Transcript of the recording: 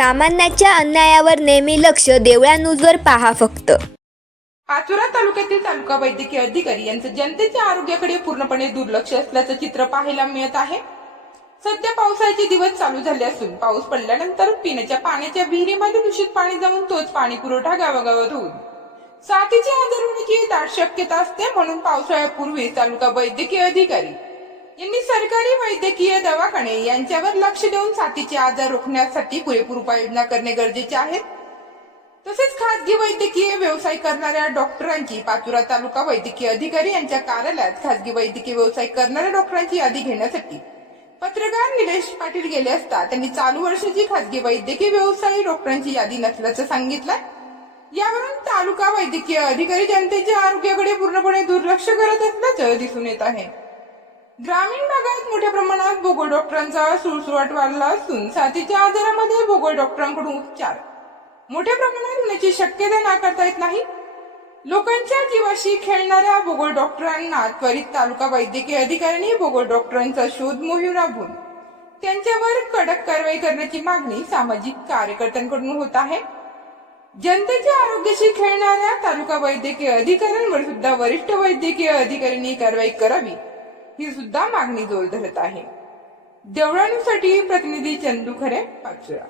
सामान्याच्या अन्यायावर नेहमी लक्ष देवळा न्यूजवर पहा फक्त. पाचोरा तालुक्यातील तालुका वैद्यकीय अधिकारी यांचं जनतेच्या आरोग्याकडे पूर्णपणे दुर्लक्ष असल्याचं चित्र पाहायला मिळत आहे. सध्या पावसाचे दिवस चालू झाले असून पाऊस पडल्यानंतर पिण्याच्या पाण्याच्या विहिरीमध्ये दूषित पाणी जाऊन तोच पाणी पुरवठा गावागावात होऊन साथीचे आजार होण्याची दाट शक्यता असते. म्हणून पावसाळ्यापूर्वी तालुका वैद्यकीय अधिकारी यांनी सरकारी वैद्यकीय दवाखाने यांच्यावर लक्ष देऊन साथीचे आजार रोखण्यासाठी पुरेपूर उपाययोजना करणे गरजेचे आहेत. तसेच खासगी वैद्यकीय व्यवसाय करणाऱ्या डॉक्टरांची पाचोरा तालुका वैद्यकीय अधिकारी यांच्या कार्यालयात खासगी वैद्यकीय व्यवसाय करणाऱ्या डॉक्टरांची यादी घेण्यासाठी पत्रकार निलेश पाटील गेले असता त्यांनी चालू वर्षाची खासगी वैद्यकीय व्यवसाय डॉक्टरांची यादी नसल्याचं सांगितलं. यावरून तालुका वैद्यकीय अधिकारी जनतेच्या आरोग्याकडे पूर्णपणे दुर्लक्ष करत असल्याचं दिसून येत आहे. ग्रामीण भागात मोठ्या प्रमाणात बोगळ डॉक्टरांचा सुळसुळाट वाढला असून साथीच्या आजारामध्ये बोगळ डॉक्टरांकडून उपचार मोठ्या प्रमाणात होण्याची शक्यता नाकारता येत नाही. लोकांच्या जीवाशी खेळणाऱ्या बोगळ डॉक्टरांना त्वरित तालुका वैद्यकीय अधिकाऱ्यांनी बोगळ डॉक्टरांचा शोध मोहीम राबवून त्यांच्यावर कडक कारवाई करण्याची मागणी सामाजिक कार्यकर्त्यांकडून होत आहे. जनतेच्या आरोग्याशी खेळणाऱ्या तालुका वैद्यकीय अधिकाऱ्यांवर सुद्धा वरिष्ठ वैद्यकीय अधिकाऱ्यांनी कारवाई करावी ही सुद्धा मागणी जोर धरत आहे. देवळा न्यूजसाठी प्रतिनिधी चंदू खरे, पाचोरा.